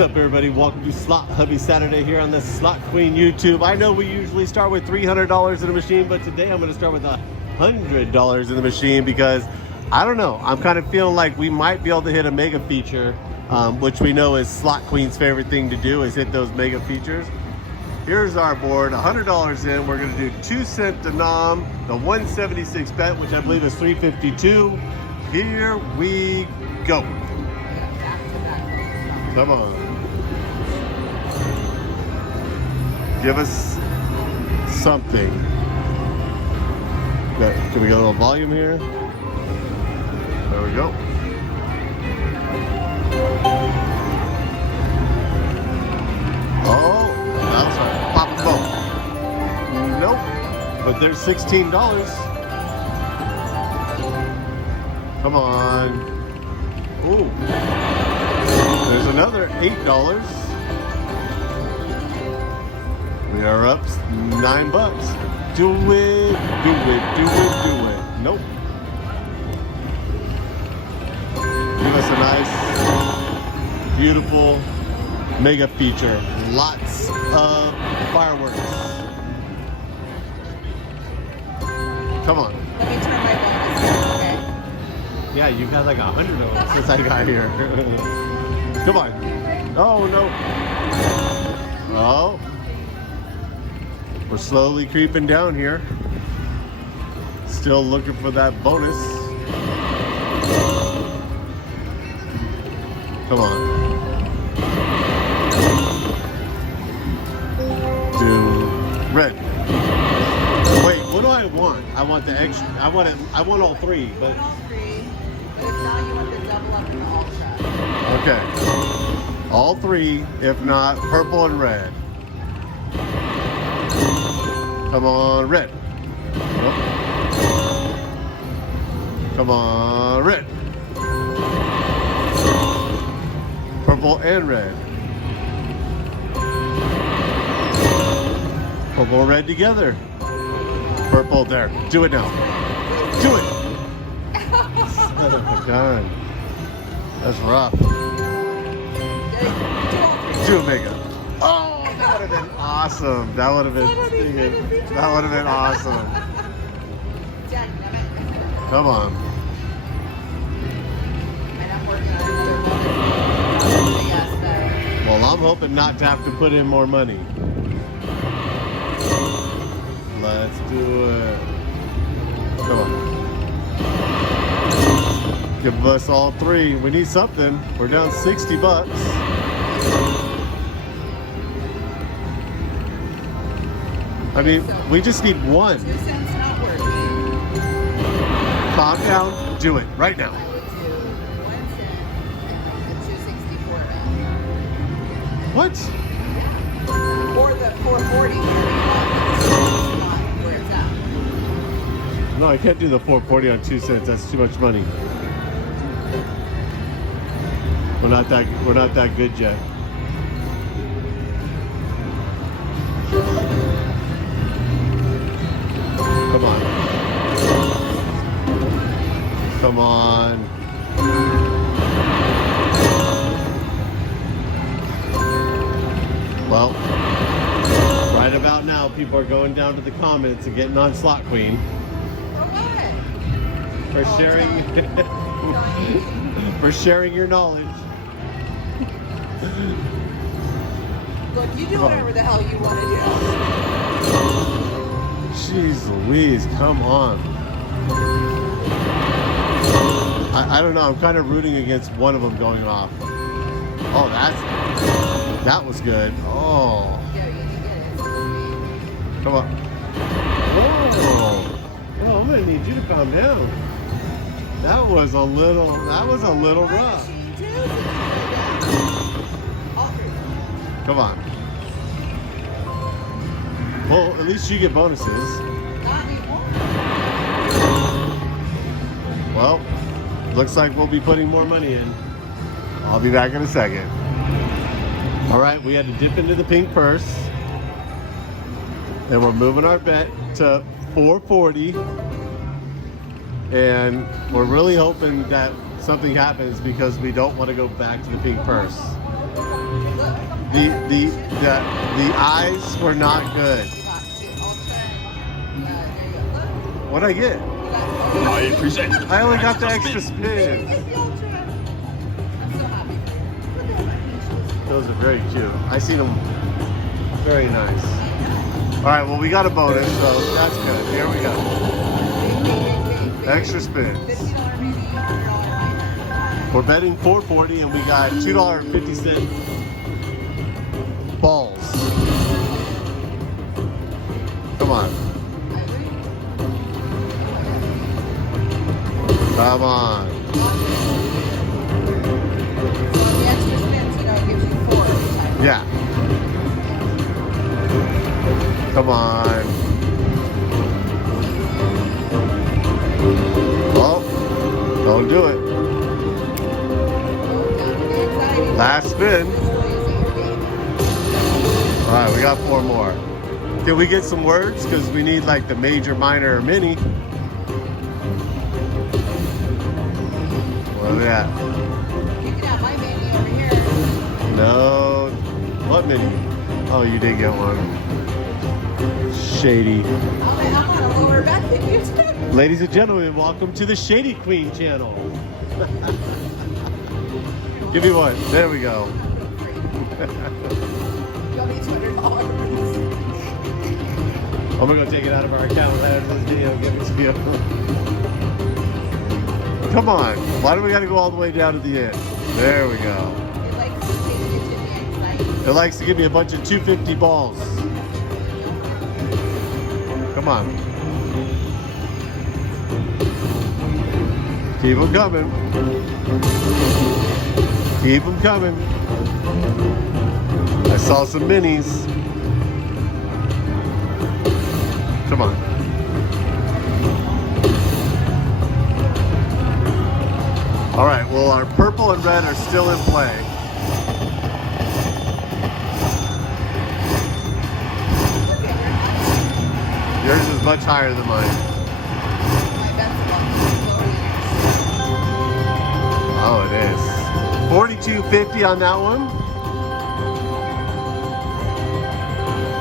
What's up, everybody? Welcome to Slot Hubby Saturday here on the Slot Queen YouTube. I know we usually start with $300 in the machine, but today I'm going to start with $100 in the machine because I don't know. I'm kind of feeling like we might be able to hit a mega feature, which we know is Slot Queen's favorite thing to do is hit those mega features. Here's our board, $100 in. We're going to do 2 cent denom, the 176 bet, which I believe is 352. Here we go. Come on. Give us something. Can we get a little volume here? There we go. Oh, that was right. Pop and boom. Nope. But there's $16. Come on. Ooh. There's another $8. We are up $9. Do it, do it, do it, do it. Nope. Give us a nice, beautiful mega feature. Lots of fireworks. Come on. Let me turn my bonus, okay? Yeah, you've had like 100 of them since I got here. Come on. Oh, no. Oh. We're slowly creeping down here. Still looking for that bonus. Come on. Do red. Wait, what do I want? I want the extra. I want all three, but. All three, but if not, you want the double up and the ultra. Okay. All three, if not purple and red. Come on, red. Nope. Come on, red. Purple and red. Purple and red together. Purple there. Do it now. Do it. Son of a gun. That's rough. Do a mega. Oh, that would have been awesome. That would have been stinging. That would have been awesome. Come on. Well, I'm hoping not to have to put in more money. Let's do it. Come on. Give us all three. We need something. We're down $60. I mean, we just need one. 2 cents not working. Calm down. Do it right now. I would do 1 cent and the 264 bet. What? Or the 440 where it's at. No, I can't do the 440 on 2 cents. That's too much money. We're not that good yet. Come on. Come on. Well, right about now, people are going down to the comments and getting on Slot Queen. For what? For sharing, for sharing your knowledge. Look, you do whatever the hell you want to do. Jeez Louise, come on. I don't know, I'm kind of rooting against one of them going off. Oh, that was good. Oh. Yeah, you can get it. Come on. Whoa. Oh, I'm gonna need you to calm down. That was a little rough. Come on. Well, at least you get bonuses. Not anymore. Well, looks like we'll be putting more money in. I'll be back in a second. All right, we had to dip into the pink purse. And we're moving our bet to 440. And we're really hoping that something happens because we don't want to go back to the pink purse. The eyes were not good. You got two ultra. There you go. Look. What'd I get? You got I present. I only got the extra spin. It's the ultra. I'm so happy. Look at my peaches. Those are very cute. I see them. Very nice. All right, well, we got a bonus, so that's good. Here we go. Wait. Extra spins. $50 maybe, $100 minor. We're betting $4.40 and we got $2.50 balls. Come on. Come on. So the extra spins, it gives you 4 every time. Yeah. Come on. Oh, don't do it. Oh, now to be exciting. Last spin. This really isn't your game. All right, we got 4 more. Can we get some words? Because we need like the major, minor, or mini. What are we at? You can have my mini over here. No. What mini? Oh, you did get one. Shady. I'm on a lower bet than you did. Ladies and gentlemen, welcome to the Shady Queen channel. Give me one. There we go. You'll need $200. I'm gonna go take it out of our account later this video and give it to you. Come on. Why do we gotta go all the way down to the end? There we go. It likes to take you to the anxiety. It likes to give me a bunch of 250 balls. Come on. Keep them coming. Keep them coming. I saw some minis. Come on. All right, well, our purple and red are still in play. Yours is much higher than mine. My bet's about Oh, it is. $42.50 on that one.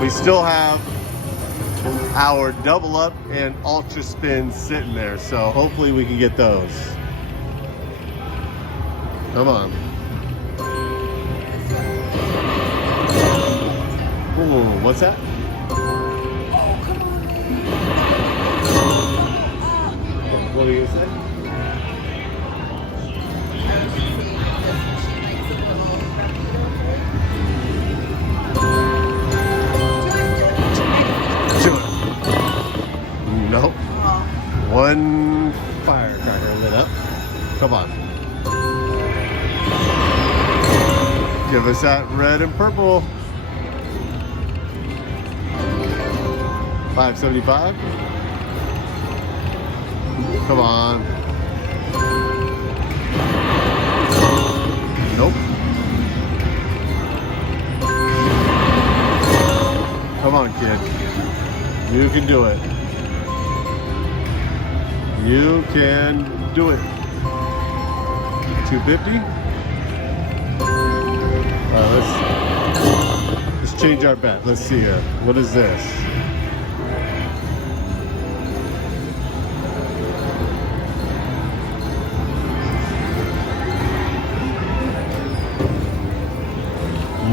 We still have our double up and ultra spins sitting there, so hopefully we can get those. Come on. Ooh, what's that? What are you gonna say? Nope. One firecracker lit up. Come on. Give us that red and purple. $5.75. Come on. Nope. Come on, kid. You can do it. You can do it. $2.50. Let's change our bet. Let's see here. What is this?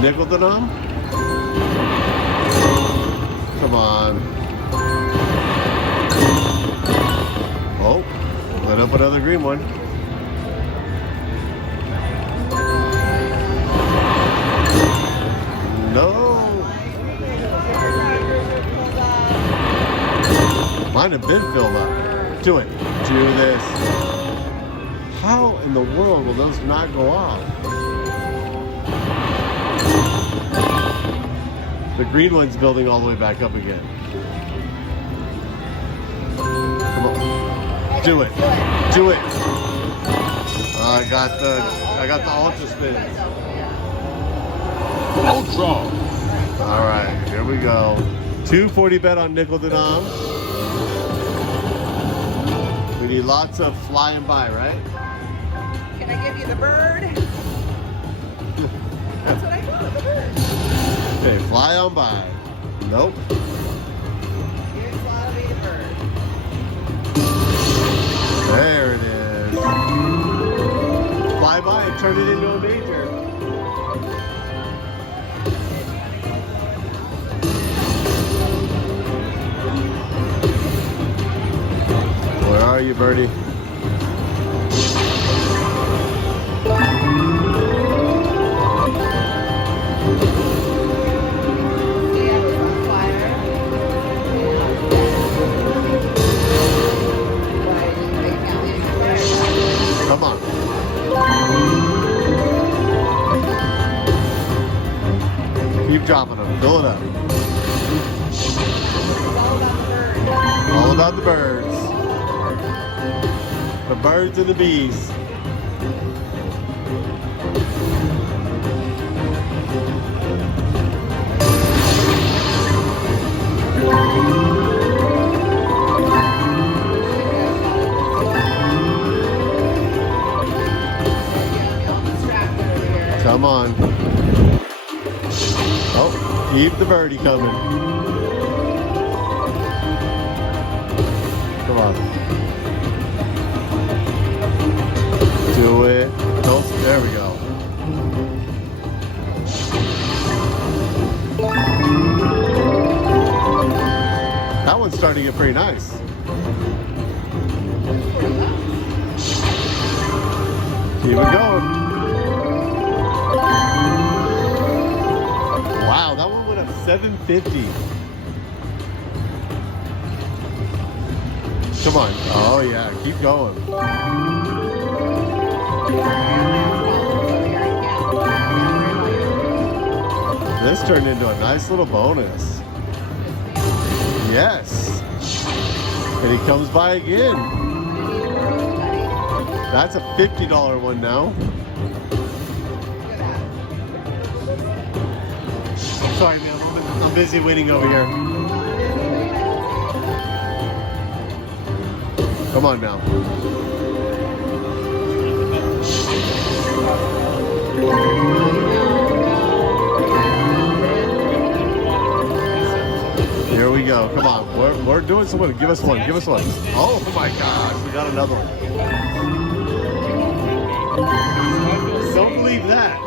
Nickel denom? Come on. Oh, lit up another green one. No. Mine have been filled up. Do it. Do this. How in the world will those not go off? The green one's building all the way back up again. Come on. Do it. Do it. I got the ultra spins. Ultra. All right, here we go. $2.40 bet on nickel denom. We need lots of flying by, right? Can I give you the bird? That's what I got, the bird. Okay, fly on by. Nope. Here's Slot Hubby the bird. There it is. Fly by and turn it into a major. Where are you, Birdie? Come on. Keep dropping them. Fill it up. All about the birds. The birds and the bees. Come on. Oh, keep the birdie coming. Come on. Do it. Don't, there we go. That one's starting to get pretty nice. Keep it going. Wow, that one went up $7.50. Come on. Oh yeah, keep going. This turned into a nice little bonus. Yes. And he comes by again. That's a $50 one now. Sorry, man. I'm busy waiting over here. Come on now. Here we go. Come on. We're doing something. Give us one. Give us one. Oh my gosh. We got another one. Don't believe that.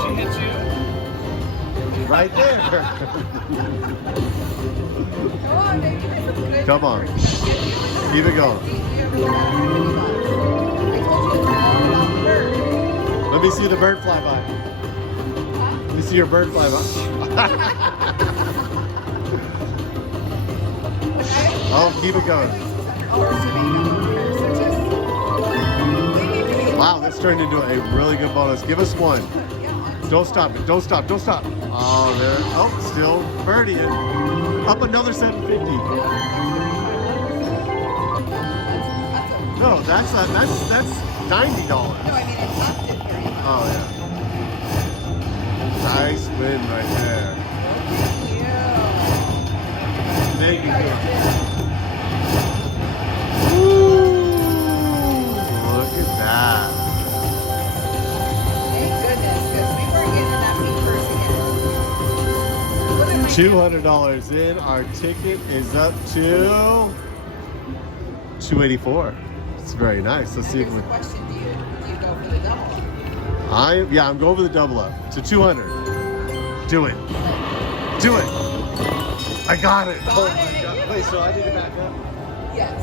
She hit you? Right there. Come on. Keep it going. Let me see the bird fly by. Let me see your bird fly by. Oh, keep it going. Wow, this turned into a really good bonus. Give us one. Don't stop it. Don't stop. Don't stop. Oh, there. Oh, still birdieing. Up another $7.50. No, that's $90. No, I mean it's up to 3. Oh yeah. Nice win right there. Thank you. Ooh, look at that. Thank goodness, because we weren't getting that meat purse again. $200 in. Our ticket is up to $284. It's very nice. Let's see if Here's we. the question: do you go for the double? I'm going for the double up to 200. Do it. Do it. I got it. Got Oh it. my God. Wait, so I need to back up. Yes.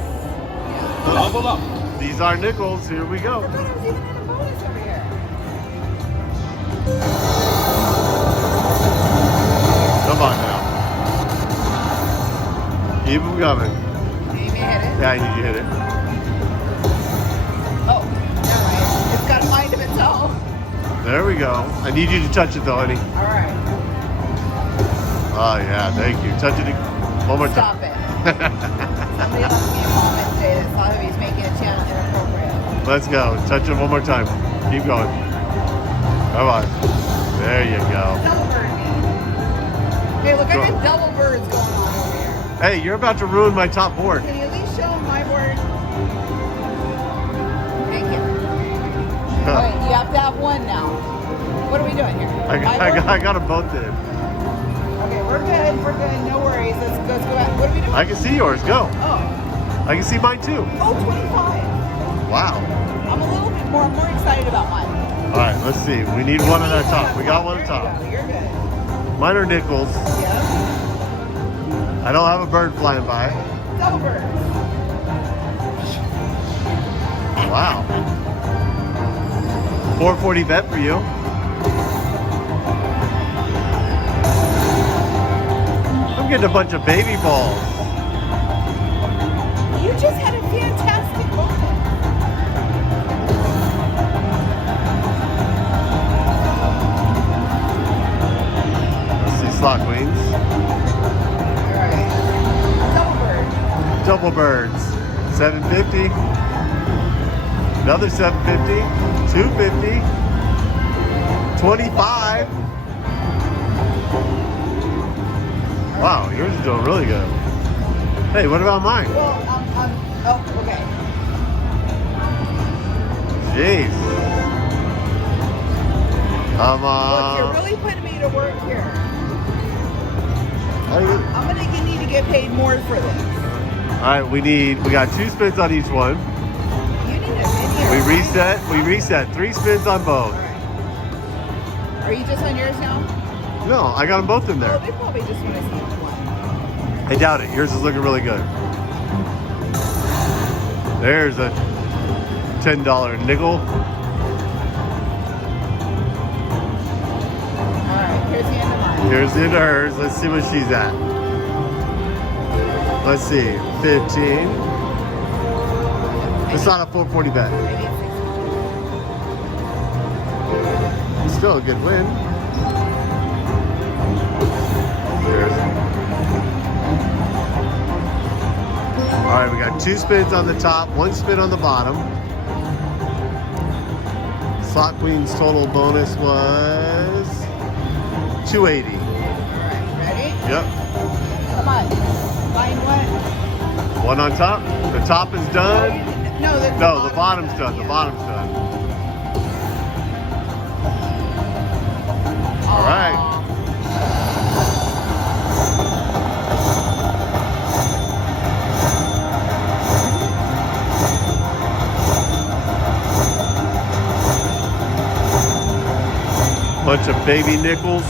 Double up. These are nickels. Here we go. I thought it was even in a bonus over here. Come on now. Keep them coming. You need me to hit it? Yeah, I need you to hit it. Oh, never mind. It's got a mind of its own. There we go. I need you to touch it though, honey. All right. Oh yeah, thank you. Touch it one more Stop time. it. Somebody left me a comment say that Slot Hubby's making a channel inappropriate. Let's go. Touch it one more time. Keep going. Come on. There you go. Double bird again. Hey, look, I got double birds going on over here. Hey, you're about to ruin my top board. Can you at least show them my board? Thank you. All right, you have to have one now. What are we doing here? I got them both in. Okay, we're good. We're good. No worries. Let's go back. What are we doing? I can see yours. Go. Oh. I can see mine too. Oh, 25. Wow. I'm a little bit more excited about mine. All right, let's see. We need one at the top. We got one at the top. There you go. You're good. Mine are nickels. Yep. I don't have a bird flying by. Double bird. Wow. 440 bet for you. I'm getting a bunch of baby balls. You just had a fantastic moment. Let's see slot queens. Alright. Double bird. Double birds. 750. Another 750. 250. 25. Wow, yours is doing really good. Hey, what about mine? Well, oh, okay. Jeez. Look, you're really putting me to work here. I'm gonna need to get paid more for this. All right, we got 2 spins on each one. You need a video. We reset 3 spins on both. Alright. Are you just on yours now? No, I got them both in Oh, there. they probably just want to see one. I doubt it. Yours is looking really good. There's a $10 nickel. Alright, here's the end of mine. Here's the end of hers. Let's see what she's at. Let's see. 15. It's not a 440 bet. Maybe it's Still a good win. All right, we got 2 spins on the top, 1 spin on the bottom. Slot Queen's total bonus was 280. Alright, ready? Yep. Come on. Line one. 1 on top. The top is done. No, The bottom's done. The bottom's done. All right. Bunch of baby nickels.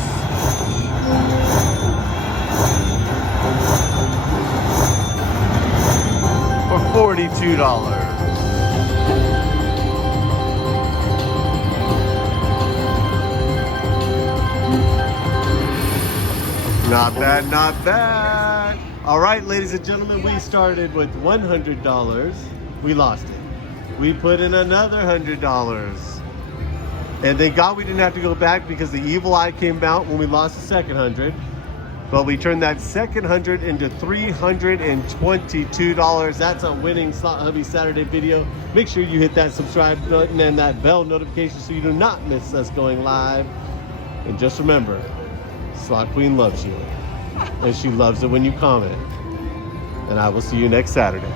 For $42. Not bad, not bad. All right, ladies and gentlemen, we started with $100. We lost it. We put in another $100. And thank God we didn't have to go back because the evil eye came out when we lost the second 100. But we turned that second 100 into $322. That's a winning Slot Hubby Saturday video. Make sure you hit that subscribe button and that bell notification so you do not miss us going live. And just remember, Slot Queen loves you. And she loves it when you comment. And I will see you next Saturday.